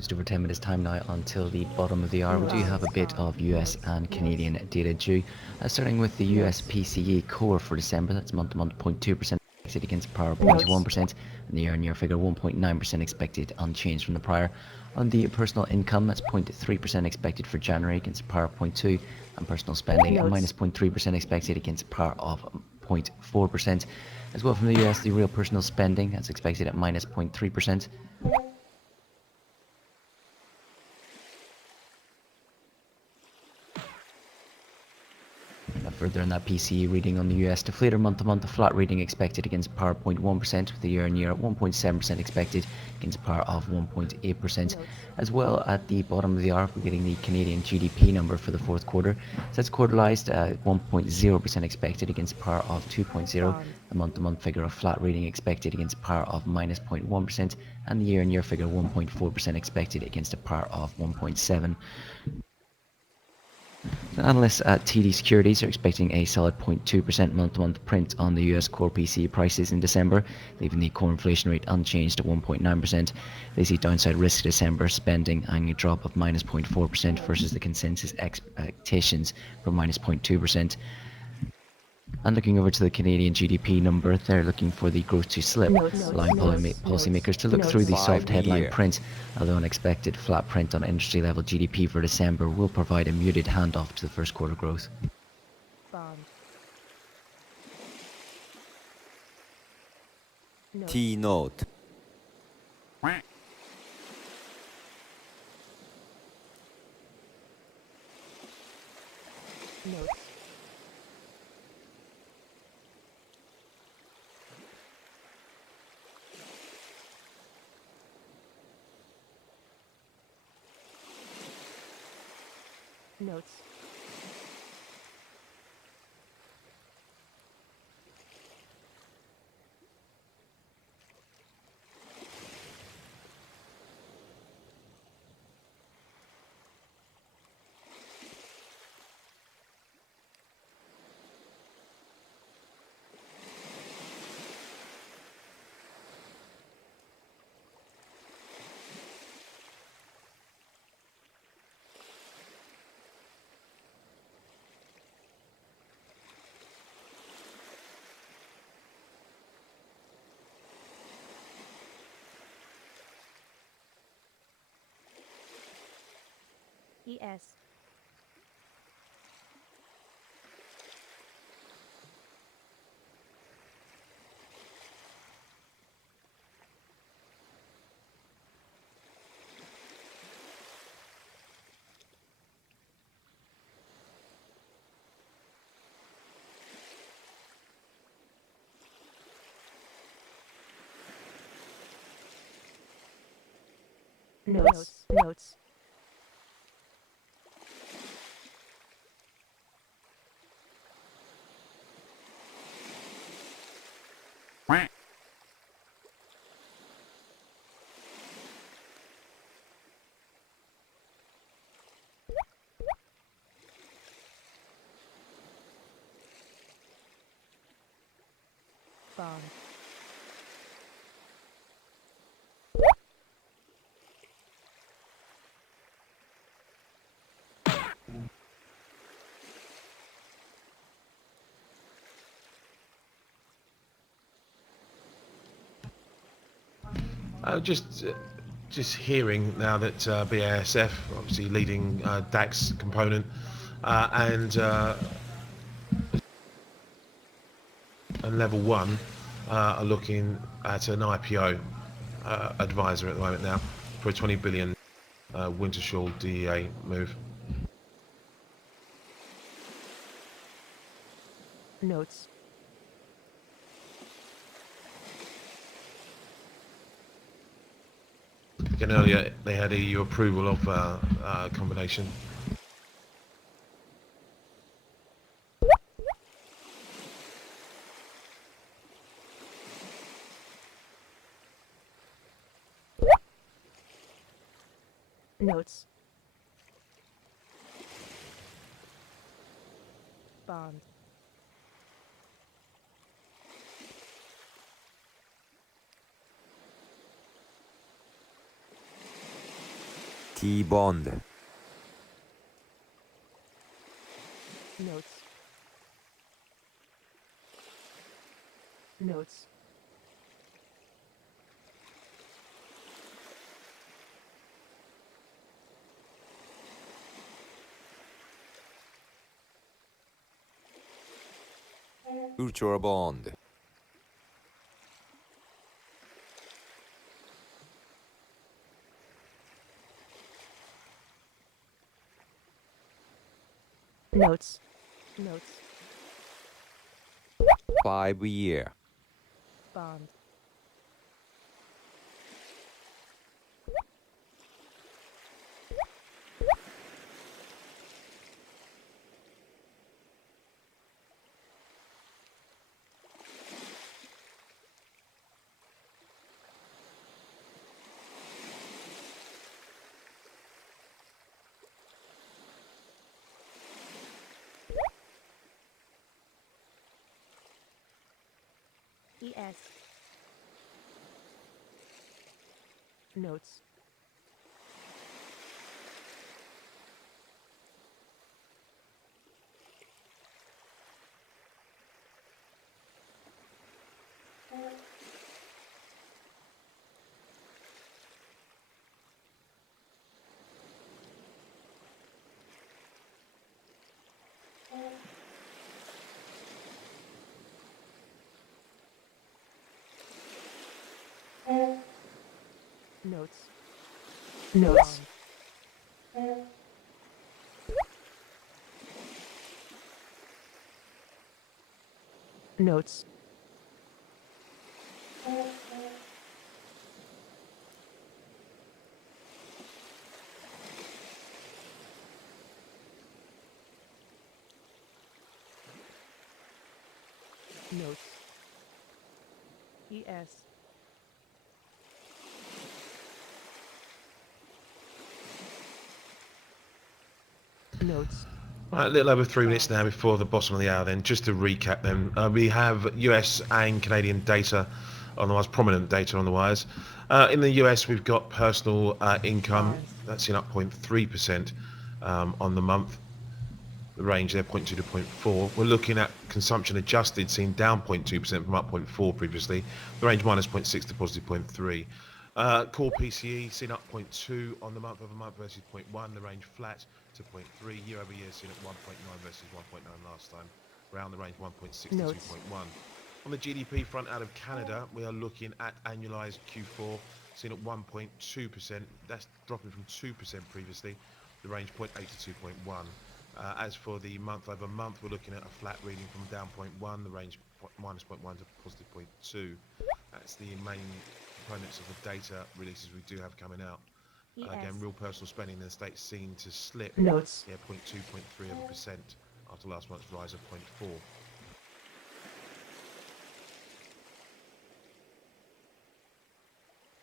Just over 10 minutes time now until the bottom of the hour. We do have a bit of US and Canadian data due. Starting with the US PCE core for December, that's month to month 0.2% expected against prior 0.1%, and the year-on-year figure 1.9% expected unchanged from the prior. On the personal income, that's 0.3% expected for January against prior 0.2%, and personal spending at minus 0.3% expected against prior of 0.4%. As well from the US, the real personal spending, that's expected at minus 0.3%. Further in that PCE reading on the US deflator month-to-month, a flat reading expected against par 0.1%, with the year-on-year at 1.7% expected against par of 1.8%. As well at the bottom of the hour, we're getting the Canadian GDP number for the fourth quarter. So that's quarterlised at 1.0% expected against par of 2.0%. The month-to-month figure of flat reading expected against par of minus 0.1%, and the year-on-year figure 1.4% expected against a par of 1.7%. So analysts at TD Securities are expecting a solid 0.2% month-to-month print on the US core PCE prices in December, leaving the core inflation rate unchanged at 1.9%. They see downside risk December spending and a drop of minus 0.4% versus the consensus expectations for minus 0.2%. And looking over to the Canadian GDP number, they're looking for the growth to slip, allowing policymakers to look through the soft headline print, although an expected flat print on industry-level GDP for December will provide a muted handoff to the first quarter growth. T-note. Notes. ES. Notes. Bond. Just hearing now that BASF, obviously leading DAX component, and Level 1 are looking at an IPO advisor at the moment now for a 20 billion Wintershall DEA move. Notes. Again, earlier they had EU approval of combination. Notes. Bond. T-bond. Notes. Notes. Future bond. Notes. Notes. 5-year. Bond. ES. Notes. Notes. Notes. Notes. Notes. ES. Notes. Right, a little over 3 minutes now before the bottom of the hour then. Just to recap then, we have US and Canadian data on the wires, prominent data on the wires. In the US, we've got personal income, that's in up 0.3% on the month. The range there, 0.2 to 0.4. We're looking at consumption adjusted, seen down 0.2% from up 0.4 previously. The range minus 0.6 to positive 0.3. Core PCE seen up 0.2 on the month over month versus 0.1. The range flat to 0.3. Year over year seen at 1.9 versus 1.9 last time. Around the range 1.6 to 2.1. On the GDP front out of Canada, we are looking at annualised Q4 seen at 1.2%. That's dropping from 2% previously. The range 0.8 to 2.1. As for the month over month, we're looking at a flat reading from down 0.1, the range minus 0.1 to positive 0.2. That's the main components of the data releases we do have coming out. Again, real personal spending in the States seen to slip. Notes. Yeah, 0.2, 0.3% after last month's rise of 0.4.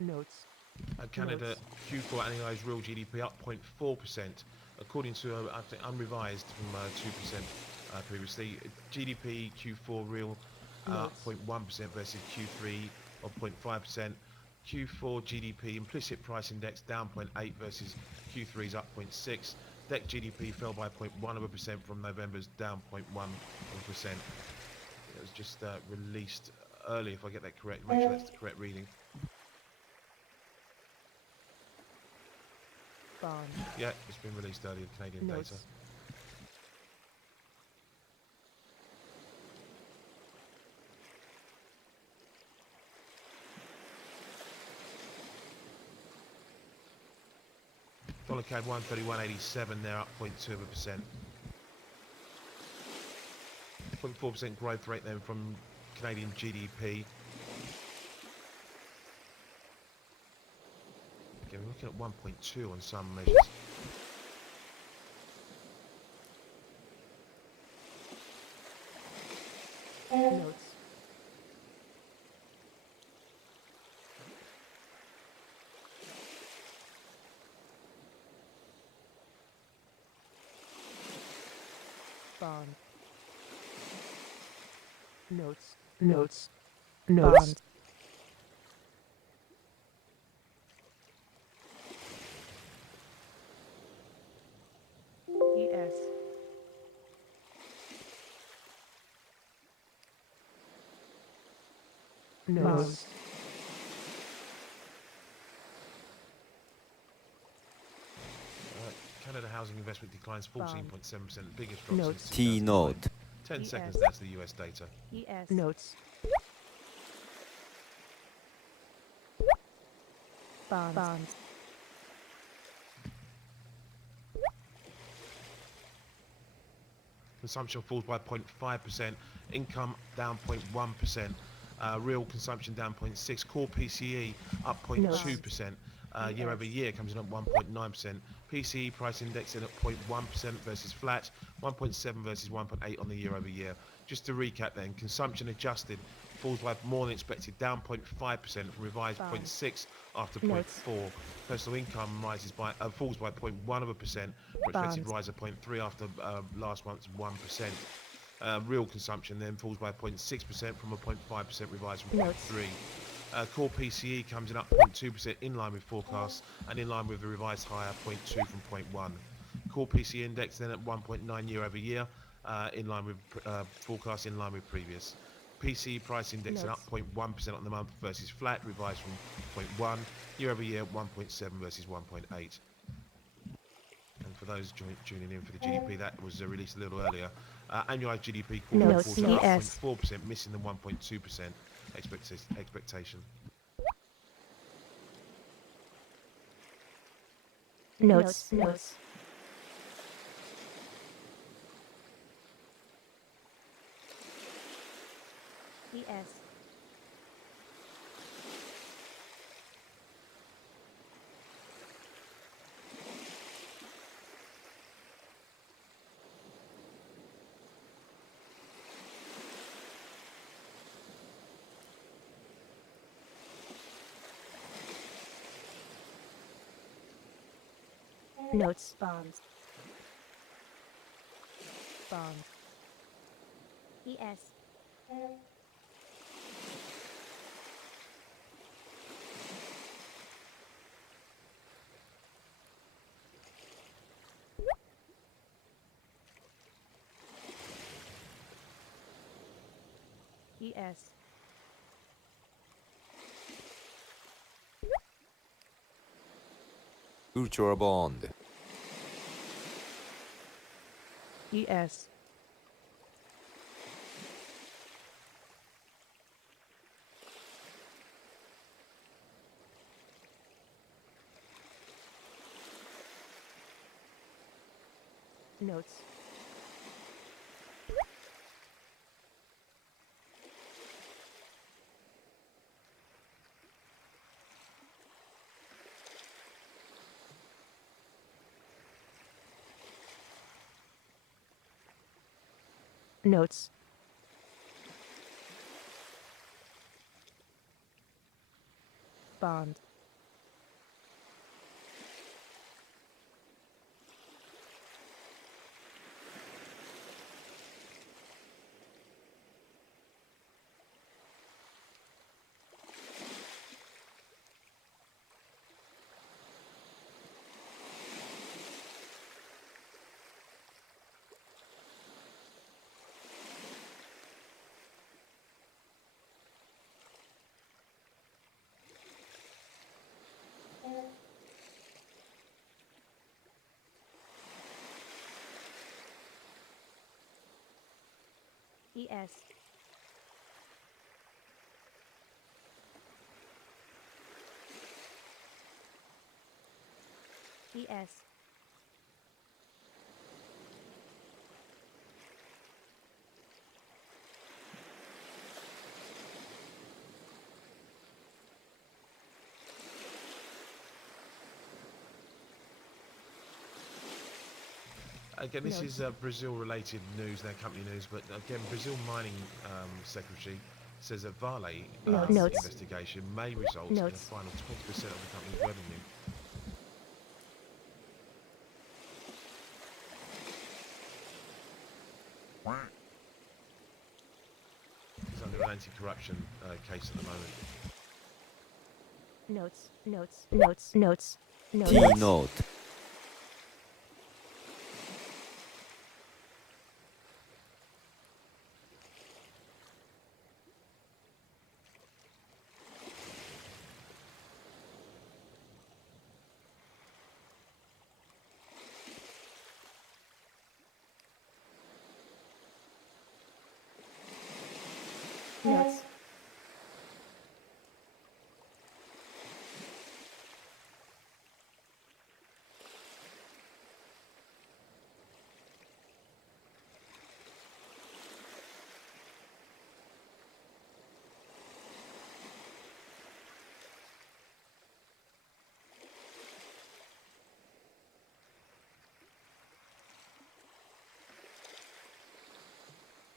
Notes. Canada Q4 annualised real GDP up 0.4%, according to I think unrevised from 2% previously. GDP Q4 real up 0.1% versus Q3 of 0.5%. Q4 GDP implicit price index down 0.8 versus Q3's up 0.6. DEC GDP fell by 0.1% from November's down 0.1%. It was just released early, if I get that correct. Make sure that's the correct reading. Bond. Yeah, it's been released earlier, Canadian data. Dollar CAD 131.87, they're up 0.2%. 0.4% growth rate then from Canadian GDP. Okay, we're looking at 1.2 on some measures. Notes. Bond. Notes. Notes. Notes. Bond. Notes. Canada housing investment declines 14.7%, biggest drop Notes. since T 2009. note. 10 ES. seconds, that's the US data. Notes. Bonds. Consumption falls by 0.5%, income down 0.1%, real consumption down 0.6%, core PCE up 0.2%, year over year comes in at 1.9%, PCE price index in at 0.1% versus flat, 1.7 versus 1.8 on the year over year. Just to recap then, consumption adjusted falls by more than expected, down 0.5%, revised 0.6 after 0.4. Personal income falls by 0.1%, expected rise of 0.3 after last month's 1%. Real consumption then falls by 0.6% from a 0.5% revised from 0.3. Core PCE comes in up 0.2% in line with forecasts and in line with the revised higher 0.2 from 0.1. Core PCE index then at 1.9 year over year, in line with forecasts, in line with previous. PCE price index at up 0.1% on the month versus flat, revised from 0.1. Year over year, 1.7 versus 1.8. And for those tuning in for the GDP, that was released a little earlier. Annualized GDP quarter to quarter up 0.4%, missing the 1.2% expectation. Notes. ES. Notes. Bonds. ES. ES. Future bond. ES. Notes. Notes. Bond. ES. ES. Again, this is Brazil-related news, their company news, but again, Brazil mining secretary says a Vale investigation may result in a fine of 20% of the company's revenue. He's under an anti-corruption case at the moment. Notes. T note.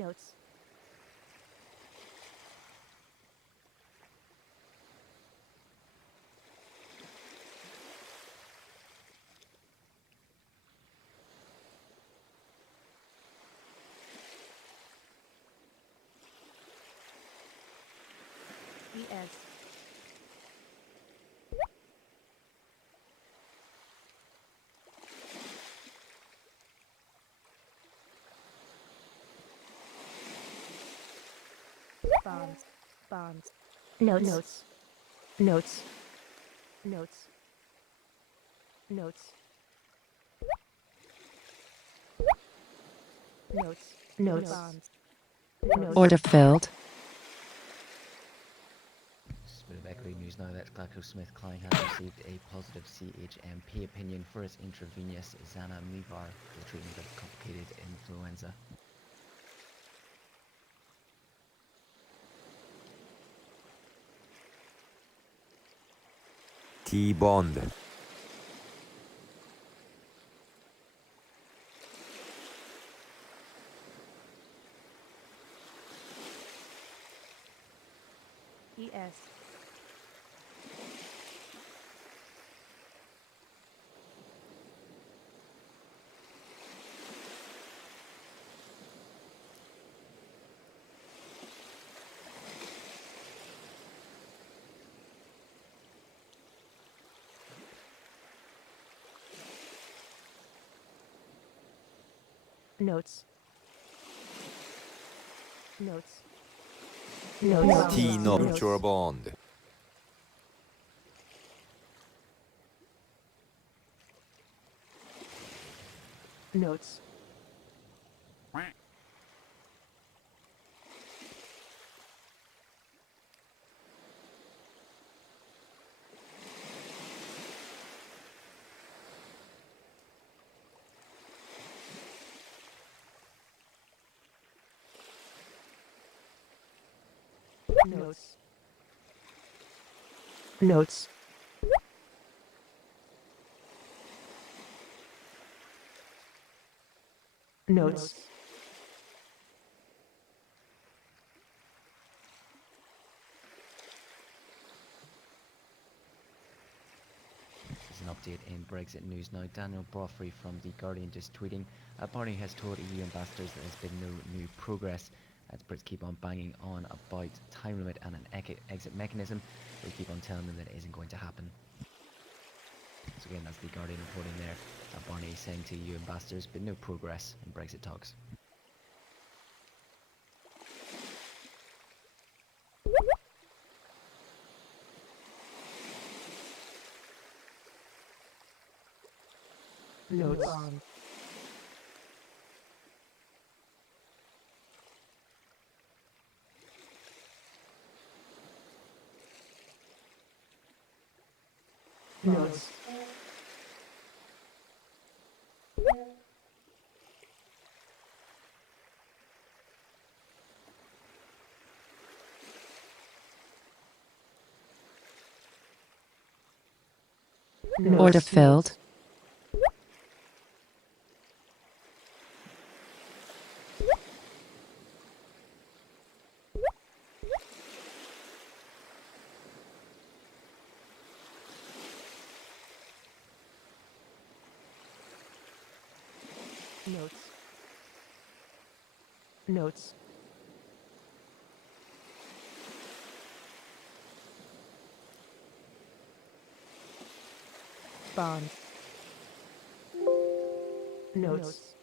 Notes. ES. Bonds. Bonds. Notes. Notes. Notes. Notes. Notes. Notes. Notes. Bonds. Notes. Order filled. Just a bit of equity news now that GlaxoSmithKline has received a positive CHMP opinion for its intravenous zanamivir for the treatment of complicated influenza. T-bond. ES. Notes. Notes. Notes. T-no. Notes. Future bond. Notes. Notes. Notes. Notes. There's an update in Brexit news now. Daniel Brofrey from The Guardian just tweeting, Barney has told EU ambassadors there has been no new progress as Brits keep on banging on about time limit and an exit mechanism. We keep on telling them that it isn't going to happen. So again, that's The Guardian reporting there. Barney is saying to EU ambassadors, been no progress in Brexit talks. Notes. Notes. Order filled. Notes. Notes. Bonds. Notes.